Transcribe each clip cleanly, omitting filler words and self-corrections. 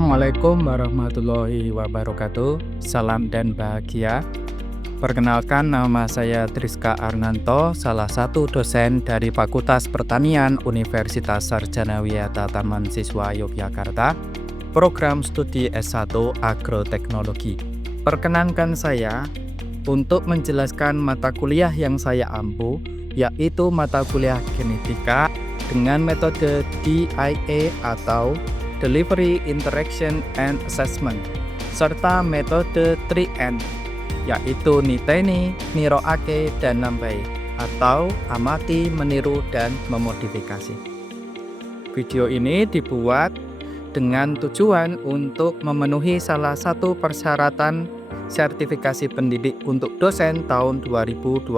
Assalamualaikum warahmatullahi wabarakatuh. Salam dan bahagia. Perkenalkan, nama saya Triska Arnanto, salah satu dosen dari Fakultas Pertanian Universitas Sarjana Wiyata Taman Siswa Yogyakarta, program studi S1 Agroteknologi. Perkenankan saya untuk menjelaskan mata kuliah yang saya ampu, yaitu mata kuliah genetika dengan metode DIA atau Delivery, Interaction, and Assessment, serta metode 3N, yaitu niteni, niroake, dan nambai, atau amati, meniru, dan memodifikasi. Video ini dibuat dengan tujuan untuk memenuhi salah satu persyaratan sertifikasi pendidik untuk dosen tahun 2025,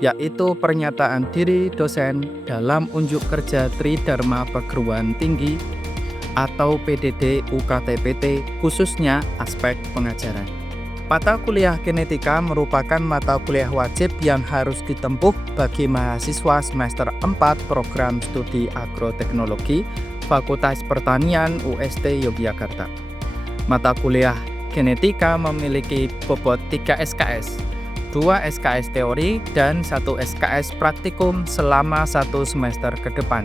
yaitu pernyataan diri dosen dalam unjuk kerja Tridharma Perguruan Tinggi atau PDD UKT-PT, khususnya aspek pengajaran. Mata kuliah genetika merupakan mata kuliah wajib yang harus ditempuh bagi mahasiswa semester 4 program studi agroteknologi Fakultas Pertanian UST Yogyakarta. Mata kuliah genetika memiliki bobot 3 SKS, 2 SKS teori, dan 1 SKS praktikum selama 1 semester ke depan.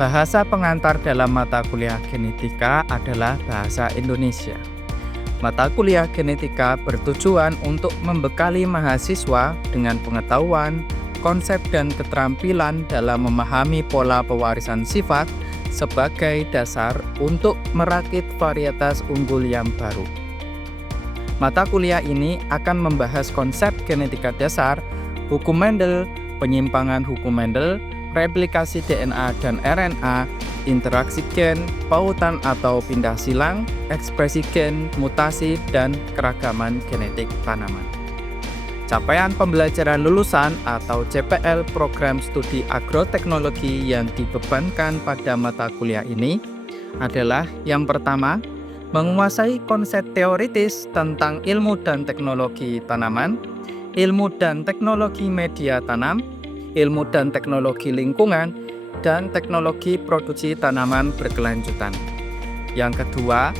Bahasa pengantar dalam mata kuliah genetika adalah bahasa Indonesia. Mata kuliah genetika bertujuan untuk membekali mahasiswa dengan pengetahuan, konsep, dan keterampilan dalam memahami pola pewarisan sifat sebagai dasar untuk merakit varietas unggul yang baru. Mata kuliah ini akan membahas konsep genetika dasar, hukum Mendel, penyimpangan hukum Mendel, replikasi DNA dan RNA, interaksi gen, pautan atau pindah silang, ekspresi gen, mutasi, dan keragaman genetik tanaman. Capaian pembelajaran lulusan atau CPL program studi agroteknologi yang dibebankan pada mata kuliah ini adalah yang pertama, menguasai konsep teoritis tentang ilmu dan teknologi tanaman, ilmu dan teknologi media tanam, ilmu dan teknologi lingkungan, dan teknologi produksi tanaman berkelanjutan. Yang kedua,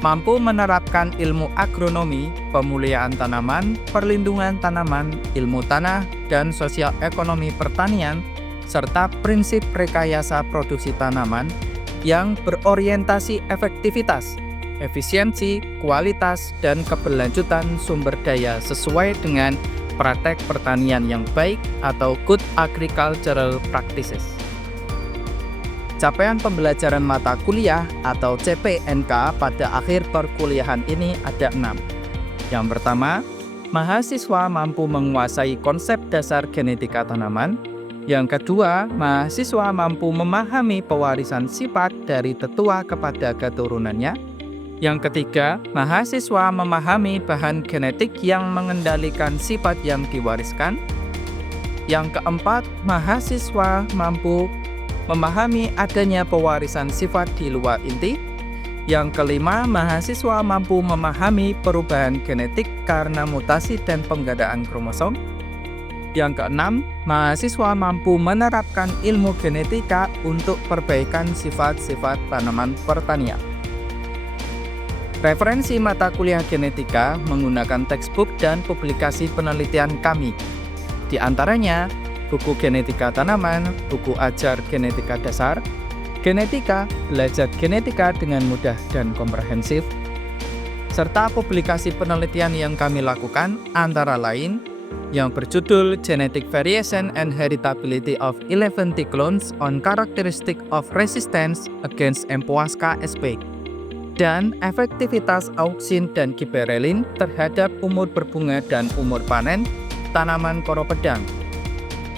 mampu menerapkan ilmu agronomi, pemuliaan tanaman, perlindungan tanaman, ilmu tanah, dan sosial ekonomi pertanian, serta prinsip rekayasa produksi tanaman yang berorientasi efektivitas, efisiensi, kualitas, dan keberlanjutan sumber daya sesuai dengan praktek pertanian yang baik atau Good Agricultural Practices. Capaian pembelajaran mata kuliah atau CPNK pada akhir perkuliahan ini ada 6. Yang pertama, mahasiswa mampu menguasai konsep dasar genetika tanaman. Yang kedua, mahasiswa mampu memahami pewarisan sifat dari tetua kepada keturunannya. Yang ketiga, mahasiswa memahami bahan genetik yang mengendalikan sifat yang diwariskan. Yang keempat, mahasiswa mampu memahami adanya pewarisan sifat di luar inti. Yang kelima, mahasiswa mampu memahami perubahan genetik karena mutasi dan penggadaan kromosom. Yang keenam, mahasiswa mampu menerapkan ilmu genetika untuk perbaikan sifat-sifat tanaman pertanian. Referensi mata kuliah genetika menggunakan textbook dan publikasi penelitian kami. Di antaranya, buku genetika tanaman, buku ajar genetika dasar, genetika, belajar genetika dengan mudah dan komprehensif, serta publikasi penelitian yang kami lakukan antara lain yang berjudul Genetic Variation and Heritability of 11 Clones on Characteristic of Resistance Against Empoasca sp. dan efektivitas auksin dan giberelin terhadap umur berbunga dan umur panen tanaman koro pedang.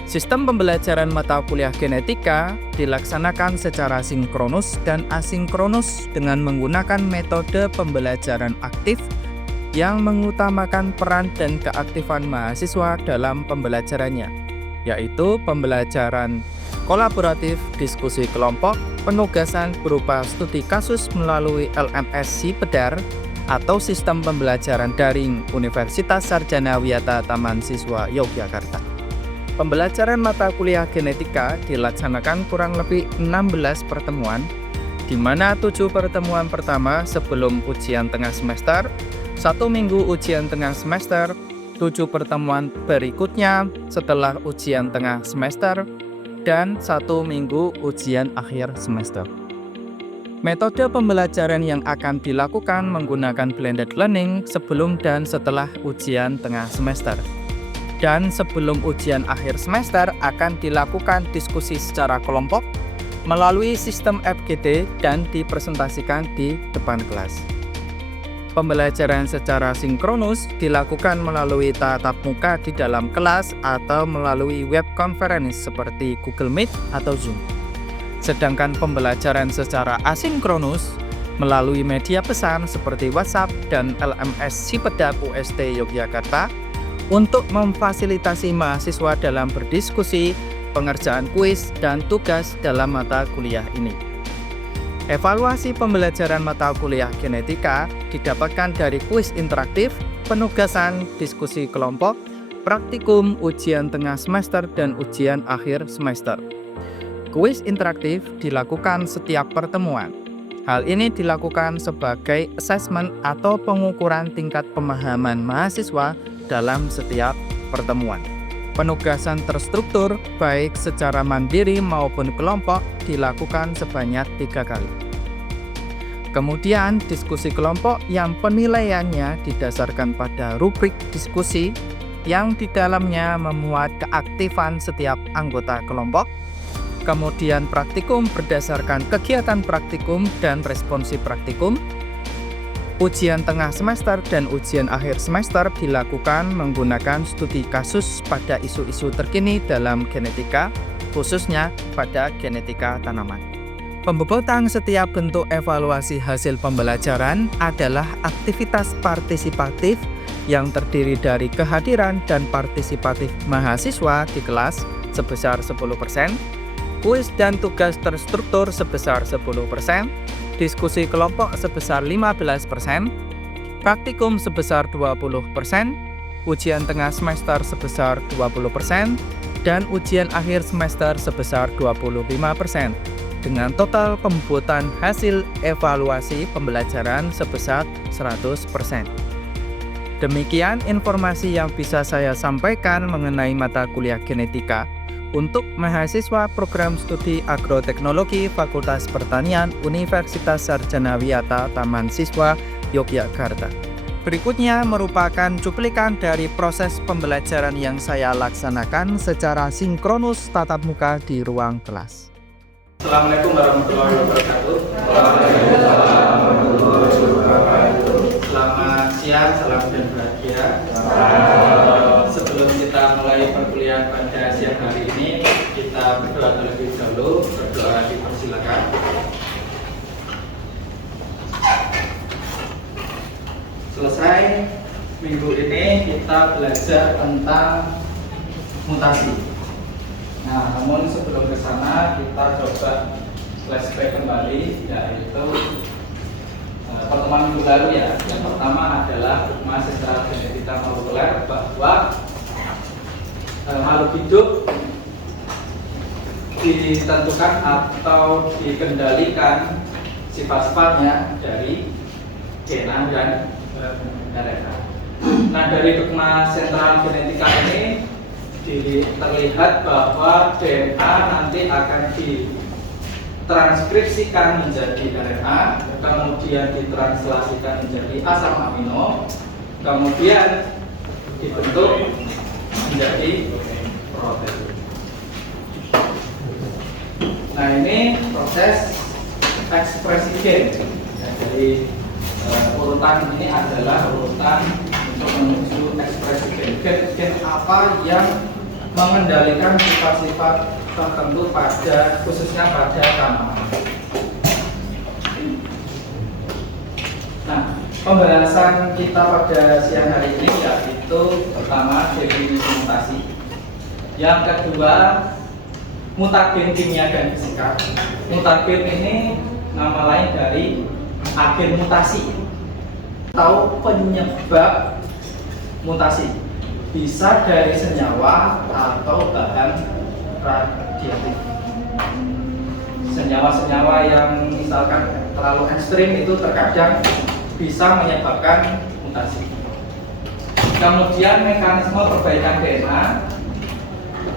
Sistem pembelajaran mata kuliah genetika dilaksanakan secara sinkronus dan asinkronus dengan menggunakan metode pembelajaran aktif yang mengutamakan peran dan keaktifan mahasiswa dalam pembelajarannya, yaitu pembelajaran kolaboratif, diskusi kelompok, penugasan berupa studi kasus melalui LMS Sipedar atau sistem pembelajaran daring Universitas Sarjana Wiyata Taman Siswa Yogyakarta. Pembelajaran mata kuliah genetika dilaksanakan kurang lebih 16 pertemuan di mana 7 pertemuan pertama sebelum ujian tengah semester, 1 minggu ujian tengah semester, 7 pertemuan berikutnya setelah ujian tengah semester, dan 1 minggu ujian akhir semester. Metode pembelajaran yang akan dilakukan menggunakan blended learning sebelum dan setelah ujian tengah semester. Dan sebelum ujian akhir semester akan dilakukan diskusi secara kelompok melalui sistem FGD dan dipresentasikan di depan kelas. Pembelajaran secara sinkronus dilakukan melalui tatap muka di dalam kelas atau melalui web conference seperti Google Meet atau Zoom. Sedangkan pembelajaran secara asinkronus melalui media pesan seperti WhatsApp dan LMS Sipedap UST Yogyakarta untuk memfasilitasi mahasiswa dalam berdiskusi, pengerjaan kuis, dan tugas dalam mata kuliah ini. Evaluasi pembelajaran mata kuliah genetika didapatkan dari kuis interaktif, penugasan, diskusi kelompok, praktikum, ujian tengah semester, dan ujian akhir semester. Kuis interaktif dilakukan setiap pertemuan. Hal ini dilakukan sebagai asesmen atau pengukuran tingkat pemahaman mahasiswa dalam setiap pertemuan. Penugasan terstruktur, baik secara mandiri maupun kelompok, dilakukan sebanyak 3 kali. Kemudian, diskusi kelompok yang penilaiannya didasarkan pada rubrik diskusi yang di dalamnya memuat keaktifan setiap anggota kelompok. Kemudian praktikum berdasarkan kegiatan praktikum dan responsi praktikum. Ujian tengah semester dan ujian akhir semester dilakukan menggunakan studi kasus pada isu-isu terkini dalam genetika, khususnya pada genetika tanaman. Pembobotan setiap bentuk evaluasi hasil pembelajaran adalah aktivitas partisipatif yang terdiri dari kehadiran dan partisipatif mahasiswa di kelas sebesar 10%, kuis dan tugas terstruktur sebesar 10%, diskusi kelompok sebesar 15%, praktikum sebesar 20%, ujian tengah semester sebesar 20%, dan ujian akhir semester sebesar 25%, dengan total pembobotan hasil evaluasi pembelajaran sebesar 100%. Demikian informasi yang bisa saya sampaikan mengenai mata kuliah genetika untuk mahasiswa program studi agroteknologi Fakultas Pertanian Universitas Sarjana Wiyata Taman Siswa Yogyakarta. Berikutnya merupakan cuplikan dari proses pembelajaran yang saya laksanakan secara sinkronus tatap muka di ruang kelas. Assalamualaikum warahmatullahi wabarakatuh. Selamat siang, salam dan bahagia. Sebelum kita mulai perkuliahan pada siang hari ini, kita berdoa terlebih dahulu. Berdoa dipersilakan. Selesai minggu ini kita belajar tentang mutasi. Nah, namun sebelum ke sana kita coba flashback kembali, yaitu pertemuan minggu lalu ya. Yang pertama adalah hikmah secara genetika molekuler bahwa makhluk hidup ditentukan atau dikendalikan sifat-sifatnya dari DNA dan RNA. Nah, dari dogma sentral genetika ini terlihat bahwa DNA nanti akan ditranskripsikan menjadi RNA, kemudian ditranslasikan menjadi asam amino, kemudian dibentuk menjadi protein. Nah, ini proses ekspresi gen. Ya, jadi urutan ini adalah urutan untuk menuju ekspresi gen. Gen apa yang mengendalikan sifat-sifat tertentu pada khususnya pada tanaman. Nah, pembahasan kita pada siang hari ini yaitu pertama definisi mutasi, yang kedua mutagen kimia dan fisika. Mutagen ini nama lain dari agen mutasi atau penyebab mutasi, bisa dari senyawa atau bahan radioaktif. senyawa-senyawa yang misalkan terlalu ekstrim itu terkadang bisa menyebabkan mutasi. Kemudian mekanisme perbaikan DNA,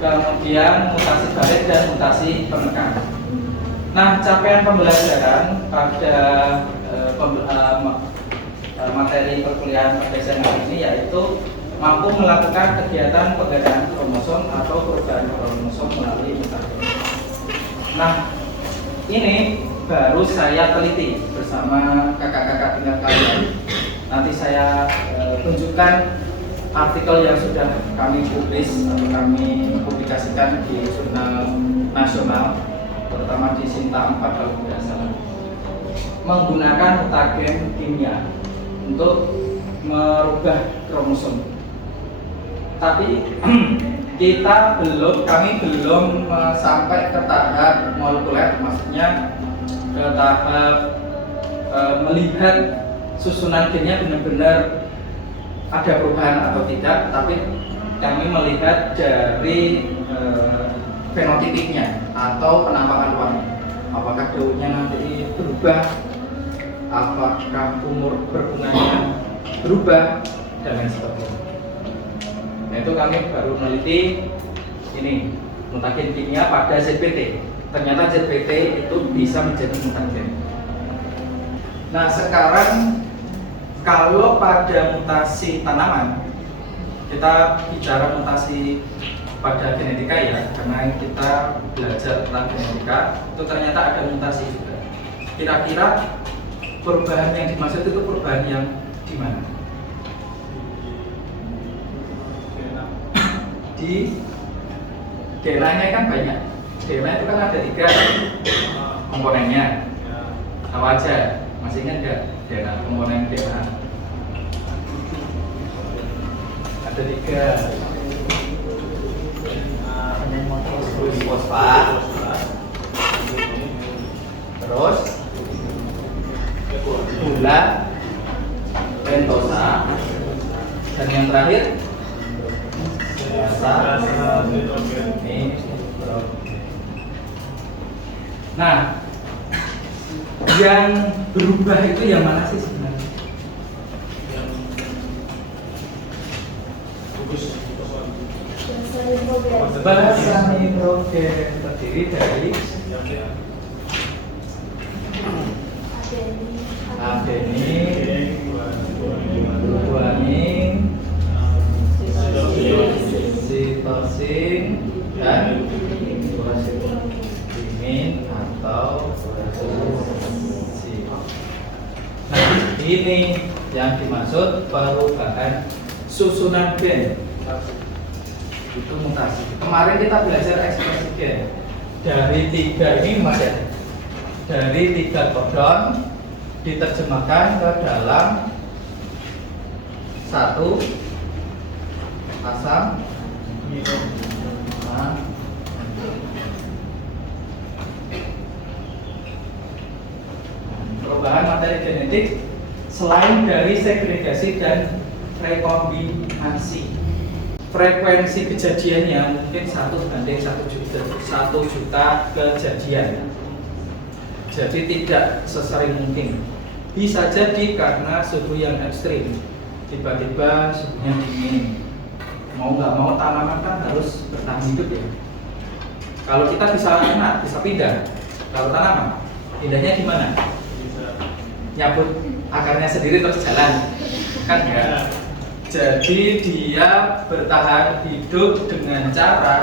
kemudian mutasi balik dan mutasi penekan. Nah, capaian pembelajaran pada materi perkuliahan pada SMA ini yaitu mampu melakukan kegiatan penggandaan kromosom atau perubahan kromosom melalui mutasi. Nah, ini baru saya teliti bersama kakak-kakak tingkat kalian. Nanti saya tunjukkan artikel yang sudah kami publis atau kami publikasikan di jurnal nasional, terutama di Sinta 4 kalau tidak salah, menggunakan mutagen kimia untuk merubah kromosom. Tapi kami belum sampai ke tahap molekuler, maksudnya ke tahap melihat susunan gennya benar-benar ada perubahan atau tidak, tapi kami melihat dari fenotipiknya atau penampakan warna. Apakah daunnya nanti berubah, apakah umur berbunganya berubah, dan lain sebagainya. Nah, itu kami baru meneliti ini mutagen kimia pada ZPT. Ternyata ZPT itu bisa menjadi mutagen. Nah, sekarang kalau pada mutasi tanaman, kita bicara mutasi pada genetika ya, karena kita belajar tentang genetika, itu ternyata ada mutasi juga. Kira-kira perubahan yang dimaksud itu perubahan yang di mana? Di DNA-nya kan banyak. DNA itu kan ada 3 komponennya. Apa aja? Masih ingat nggak DNA, komponen DNA? Ada 3. Fosfat, terus gula, pentosa, dan yang terakhir ini. Nah, yang berubah itu yang mana sih sebenarnya? Basa nitrogen terdiri dari adenin, guanin, sitosin, dan timin atau fusi. Nah, ini yang dimaksud perubahan susunan gen. Itu mutasi. Kemarin kita belajar ekspresi gen dari 3 ini mas ya, dari 3 codon diterjemahkan ke dalam 1 asam amino. Perubahan materi genetik selain dari segregasi dan rekombinasi, frekuensi kejadiannya mungkin 1/1 juta kejadian. Jadi tidak sesering mungkin. Bisa jadi karena suhu yang ekstrim, tiba-tiba suhunya dingin. Mau nggak mau tanaman kan harus bertahan hidup ya. Kalau kita bisa enak, bisa pindah. Kalau tanaman, pindahnya gimana? Nyabut akarnya sendiri terus jalan, kan ya. Jadi dia bertahan hidup dengan cara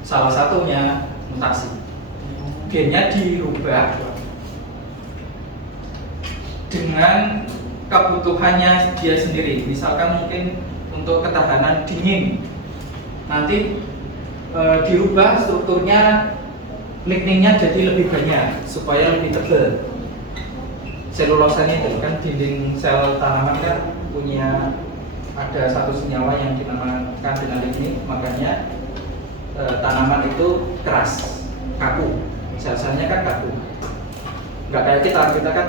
salah satunya mutasi. Gennya dirubah dengan kebutuhannya dia sendiri. Misalkan mungkin untuk ketahanan dingin, nanti dirubah strukturnya, ligninnya jadi lebih banyak supaya lebih tebal. Selulosanya itu kan dinding sel tanaman kan punya ada satu senyawa yang dinamakan dengan lignin, makanya tanaman itu keras, kaku, sel-selnya kan kaku. Nggak kayak kita kan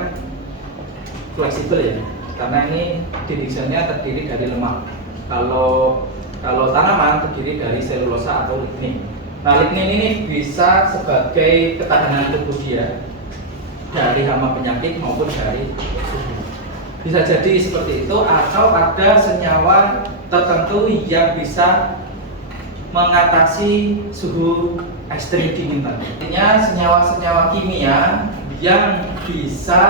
fleksibel ya, karena ini dinding selnya terdiri dari lemak. Kalau tanaman terdiri dari selulosa atau lignin. Nah, lignin ini bisa sebagai ketahanan tubuh dia dari hama penyakit maupun dari suhu. Bisa jadi seperti itu, atau ada senyawa tertentu yang bisa mengatasi suhu ekstrim dingin tadi. Artinya senyawa-senyawa kimia yang bisa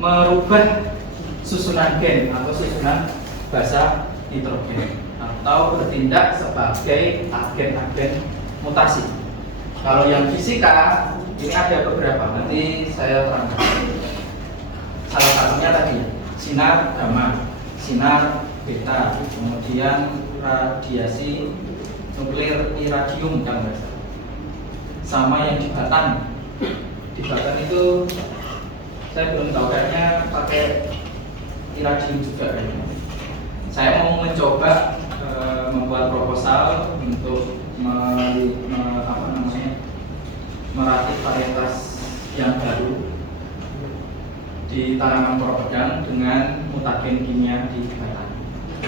merubah susunan gen atau susunan basa nitrogen atau bertindak sebagai agen-agen mutasi. Kalau yang fisika ini ada beberapa, nanti saya terangkan. Salah satunya tadi sinar gamma, sinar beta, kemudian radiasi nuklir iradium kan, sama yang di batan. Di batan itu saya belum tahu, kayaknya pakai iradium juga. Saya mau mencoba membuat proposal untuk merakit varietas yang baru di tanaman propagand dengan mutagen kimia di batan.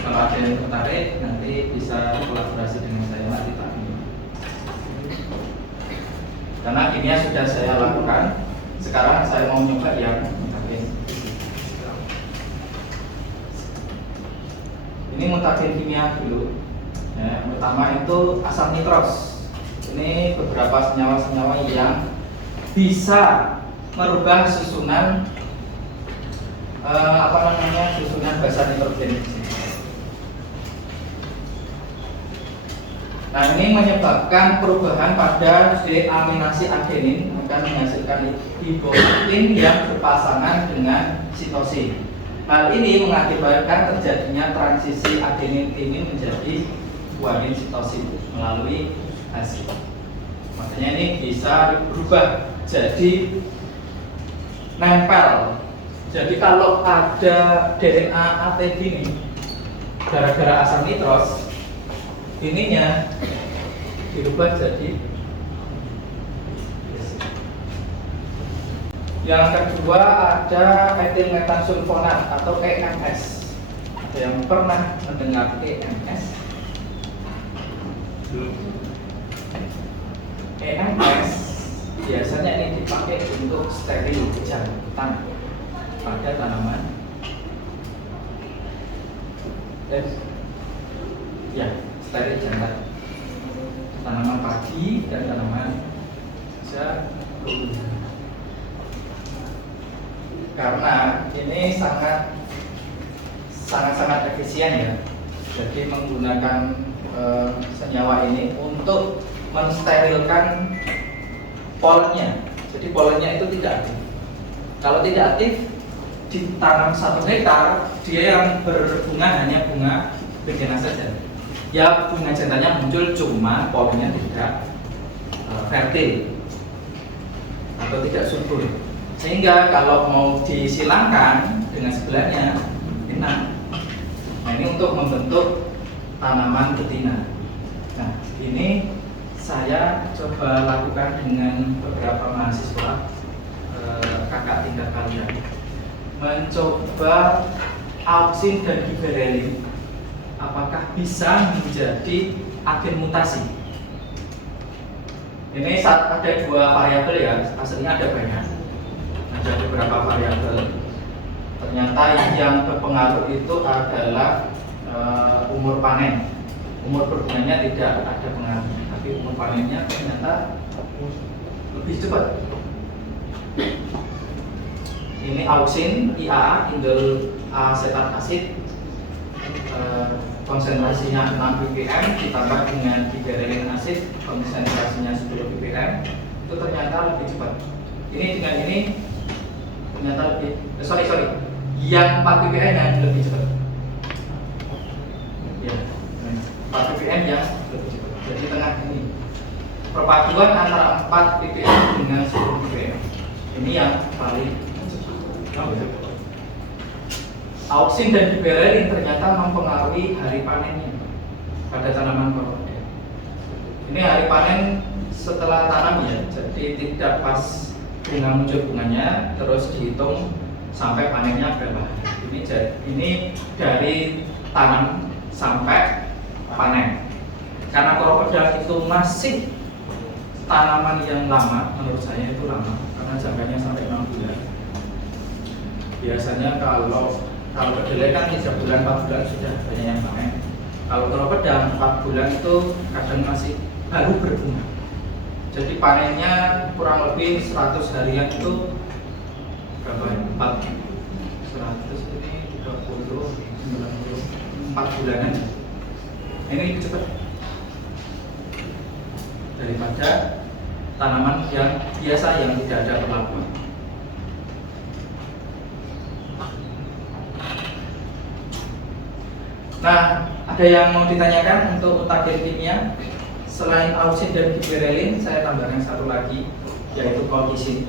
Kalau ada yang tertarik nanti bisa kolaborasi dengan saya nanti karena kimia sudah saya lakukan. Sekarang saya mau nyoba yang mutagen. Ini mutagen kimia dulu. Ya, pertama itu asam nitros. Ini beberapa senyawa-senyawa yang bisa merubah susunan susunan basa nitrogen. Nah, ini menyebabkan perubahan pada deaminasi adenin akan menghasilkan ribonuklin yang berpasangan dengan sitosin. Hal ini mengakibatkan terjadinya transisi adenin timin menjadi guanin sitosin melalui ASI. Makanya ini bisa berubah jadi nempel. Jadi kalau ada DNA ATG ini gara-gara asam nitros, ininya dirubah jadi. Yang kedua ada etil metansulfonat atau EMS. Ada yang pernah mendengar EMS? EMS biasanya ini dipakai untuk steril jantan pada tanaman steril jantan, tanaman padi dan tanaman jagung. Karena ini sangat efisien ya. Jadi menggunakan senyawa ini untuk mensterilkan polennya. Jadi polennya itu tidak aktif. Kalau tidak aktif, ditanam 1 hektar, dia yang berbunga hanya bunga begena saja. Ya, bunga jantannya muncul, cuma polennya tidak fertil atau tidak subur. Sehingga kalau mau disilangkan dengan sebelahnya enak. Nah, ini untuk membentuk tanaman betina. Nah, ini saya coba lakukan dengan beberapa mahasiswa kakak tingkat kalian, mencoba auksin dan giberellin apakah bisa menjadi agen mutasi. Ini ada 2 variabel ya, aslinya ada banyak, ada beberapa variabel. Ternyata yang berpengaruh itu adalah umur panen. Umur berbunganya tidak ada pengaruh, tapi umur panennya ternyata lebih cepat. Ini auksin, IAA, indol asetat asid, konsentrasinya 6 ppm ditambah dengan giberellin asid, konsentrasinya 10 ppm, itu ternyata lebih cepat. Ini dengan ini ternyata lebih, yang 4 ppm yang lebih cepat. Ya, 4 ppm yang lebih cepat. Jadi tengah ini perpaduan antara 4 ppm dengan 10 ppm. Ini yang paling cepat. Auksin dan giberellin ternyata mempengaruhi hari panennya pada tanaman propagand. Ini hari panen setelah tanam ya, jadi tidak pas bunga muncul bunganya, terus dihitung sampai panennya berapa hari. Ini dari tanam sampai panen. Karena koro pedang itu masih tanaman yang lama, menurut saya itu lama karena jangkanya sampai 6 bulan. Biasanya kalau kedelai kan 3 bulan 4 bulan sudah banyak yang panen. Kalau koro pedang 4 bulan itu kadang masih baru berbunga. Jadi panennya kurang lebih 100 harian itu berapa ya? 100 ini 30 90 4 bulanan. Ini lebih cepat daripada tanaman yang biasa yang tidak ada perlakuan. Nah, ada yang mau ditanyakan untuk mutagen kimia? Selain auxin dan gibberellin, saya tambahkan satu lagi, yaitu colchicine.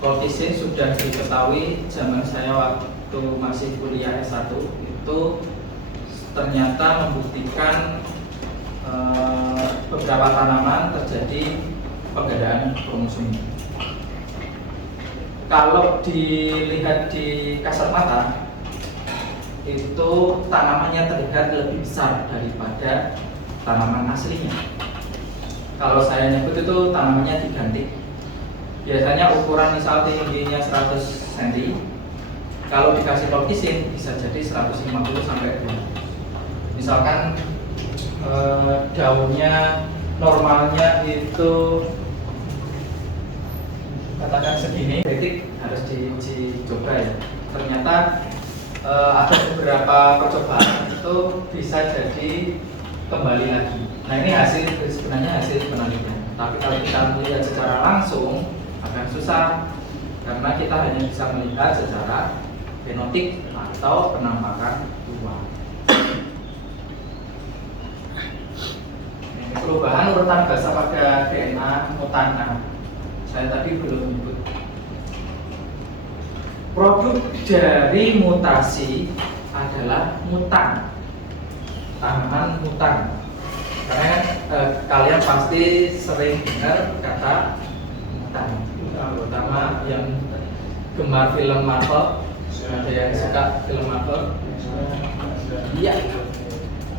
Colchicine sudah diketahui zaman saya waktu masih kuliah S1 itu ternyata membuktikan beberapa tanaman terjadi pegadaan kromosom. Kalau dilihat di kasat mata, itu tanamannya terlihat lebih besar daripada tanaman aslinya. Kalau saya nyebut itu tanamannya diganti. Biasanya ukuran misal tingginya 100 cm, kalau dikasih colchicine bisa jadi 150 sampai 200. Misalkan daunnya normalnya itu katakan segini, kritik harus diuji coba ya. Ternyata ada beberapa percobaan itu bisa jadi kembali lagi. Nah, ini sebenarnya hasil penelitian. Tapi kalau kita melihat secara langsung agak susah karena kita hanya bisa melihat secara fenotip atau penampakan luar. Perubahan urutan basa pada DNA mutan. Saya tadi belum menyebut. Produk dari mutasi adalah mutan, tanaman mutan. Karena kalian pasti sering dengar kata mutan, terutama yang gemar film Marvel. Ada yang suka film Marvel? Iya,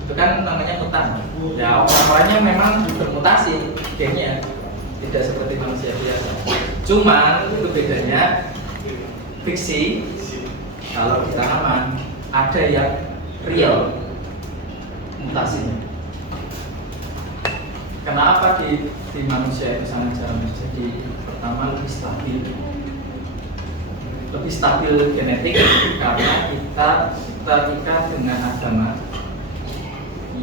itu kan namanya mutan. Ya, orang-orangnya memang bermutasi gennya, tidak seperti manusia biasa. Cuman itu bedanya fiksi. Kalau di tanaman ada yang real mutasinya. Kenapa di manusia itu sangat jarang terjadi? Pertama, lebih stabil genetik karena kita terikat dengan agama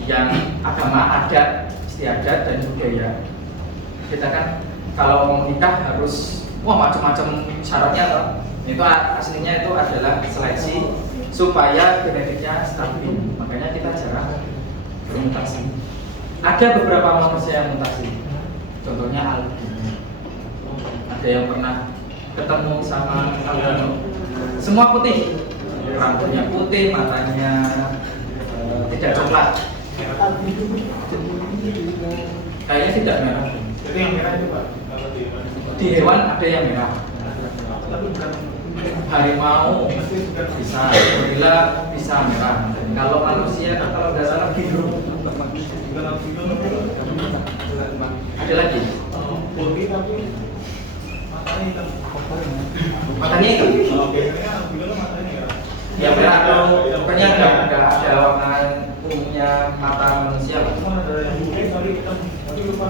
yang adat, istiadat dan budaya. Kita kan kalau mau menikah harus macam-macam syaratnya loh. Itu aslinya itu adalah seleksi supaya genetiknya stabil. Makanya kita jarang bermutasi. Ada beberapa manusia yang mutasi. Contohnya albino. Ada yang pernah ketemu sama albino. Semua putih. Rambutnya putih, matanya tidak coklat. Kayaknya tidak merah. Jadi yang merah itu Pak? Di hewan ada yang merah. Harimau bisa, gorila bisa merah. Kalau manusia, kalau nggak salah biru. Ada lagi? Putih tapi matanya hitam. Matanya hitam? Oke, matanya ya. Ya merah atau pokoknya nggak ada warna ungunya mata manusia. Cuma ada yang putih tapi hitam. Tapi lupa.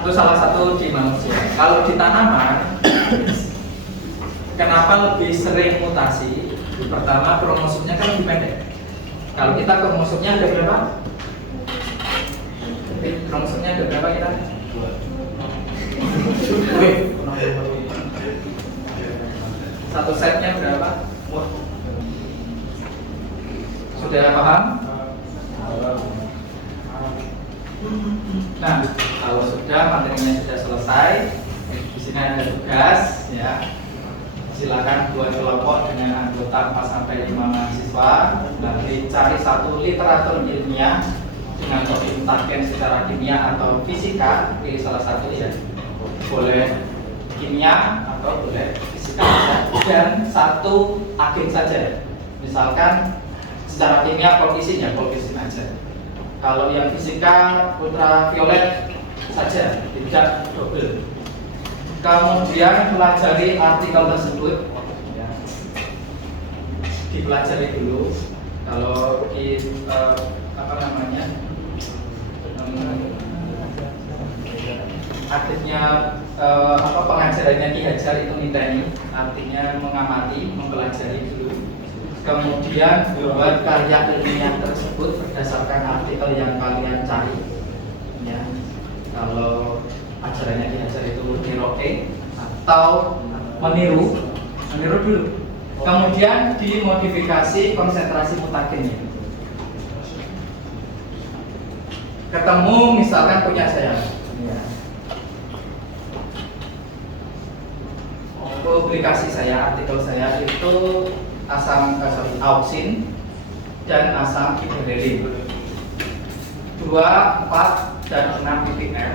Itu salah satu di manusia. Kalau di tanaman, kenapa lebih sering mutasi? Pertama, kromosomnya kan lebih pendek. Kalau kita kromosomnya ada berapa? Kromosomnya ada berapa kita? 2. Satu setnya berapa? Sudah paham? Nah, kalau sudah materinya sudah selesai, di sini ada tugas, ya. Silakan buat kelompok dengan anggota 4 sampai 5 mahasiswa. Nanti cari satu literatur ilmiah dengan topik mutagen secara kimia atau fisika. Pilih salah satu ya. Boleh kimia atau boleh fisika saja. Dan satu agen saja. Misalkan secara kimia colchicine ya, colchicine mengajar. Kalau yang fisika ultraviolet saja, tidak double. Kemudian pelajari artikel tersebut, ya. Dipelajari dulu. Kalau di aktifnya pengajarannya Ki Hajar itu niteni, artinya mengamati, mempelajari dulu. Kemudian buat karya ilmiah tersebut berdasarkan artikel yang kalian cari. Ya, kalau ajarannya Ki Hajar itu niroke atau meniru dulu. Kemudian dimodifikasi konsentrasi mutagennya. Ketemu misalkan punya saya. Ya. Publikasi saya, artikel saya itu asam auksin dan asam giberelin 2, 4, dan 6 ppm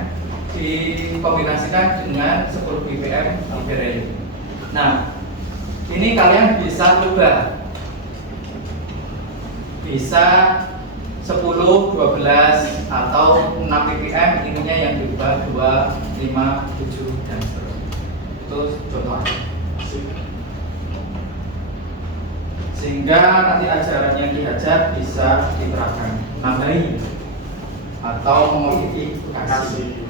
dikombinasikan dengan 10 ppm giberelin. Nah, ini kalian bisa ubah, bisa 10, 12 atau 6 ppm, ininya yang diubah 2, 5, 7 dan seterusnya. Itu contoh aja. Sehingga nanti ajarannya Ki Hajar bisa diterapkan, nambahi atau memodifikasi.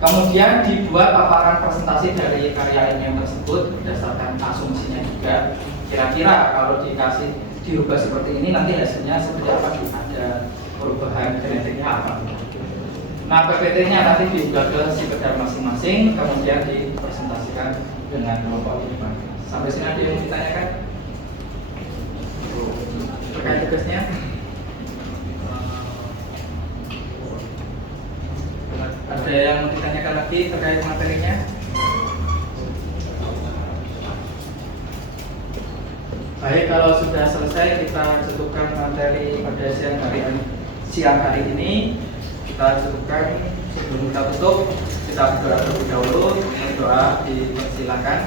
Kemudian dibuat paparan presentasi dari karya ilmiah tersebut berdasarkan asumsinya juga. Kira-kira kalau dikasih dirubah seperti ini nanti hasilnya seperti apa? Ada perubahan genetiknya apa? Nah, PPT-nya nanti diunggah ke sipedar masing-masing, kemudian dipresentasikan dengan kelompok ini. Sampai sini ada yang mau ditanyakan? Terkait tugasnya? Ada yang mau ditanyakan lagi terkait materinya? Baik, kalau sudah selesai kita cukupkan materi pada siang hari ini. Kita cukupkan. Sebelum kita tutup, kita berdoa terlebih dahulu. Berdoa dipersilakan.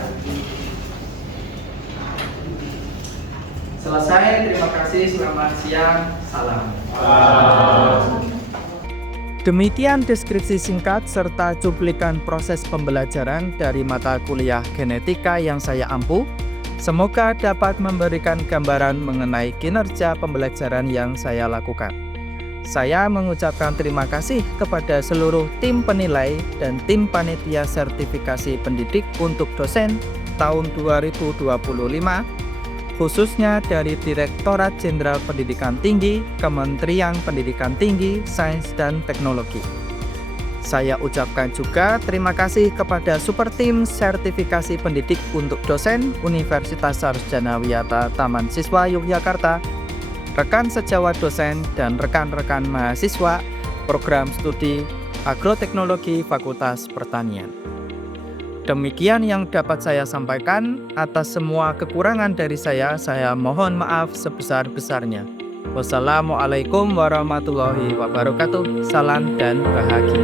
Selesai, terima kasih, selamat siang, salam. Demikian deskripsi singkat serta cuplikan proses pembelajaran dari mata kuliah genetika yang saya ampu. Semoga dapat memberikan gambaran mengenai kinerja pembelajaran yang saya lakukan. Saya mengucapkan terima kasih kepada seluruh tim penilai dan tim panitia sertifikasi pendidik untuk dosen tahun 2025, khususnya dari Direktorat Jenderal Pendidikan Tinggi, Kementerian Pendidikan Tinggi, Sains dan Teknologi. Saya ucapkan juga terima kasih kepada Super Tim Sertifikasi Pendidik untuk Dosen Universitas Sarjana Wiyata Taman Siswa Yogyakarta, rekan sejawat dosen dan rekan-rekan mahasiswa program studi Agroteknologi Fakultas Pertanian. Demikian yang dapat saya sampaikan. Atas semua kekurangan dari saya mohon maaf sebesar-besarnya. Wassalamualaikum warahmatullahi wabarakatuh. Salam dan bahagia.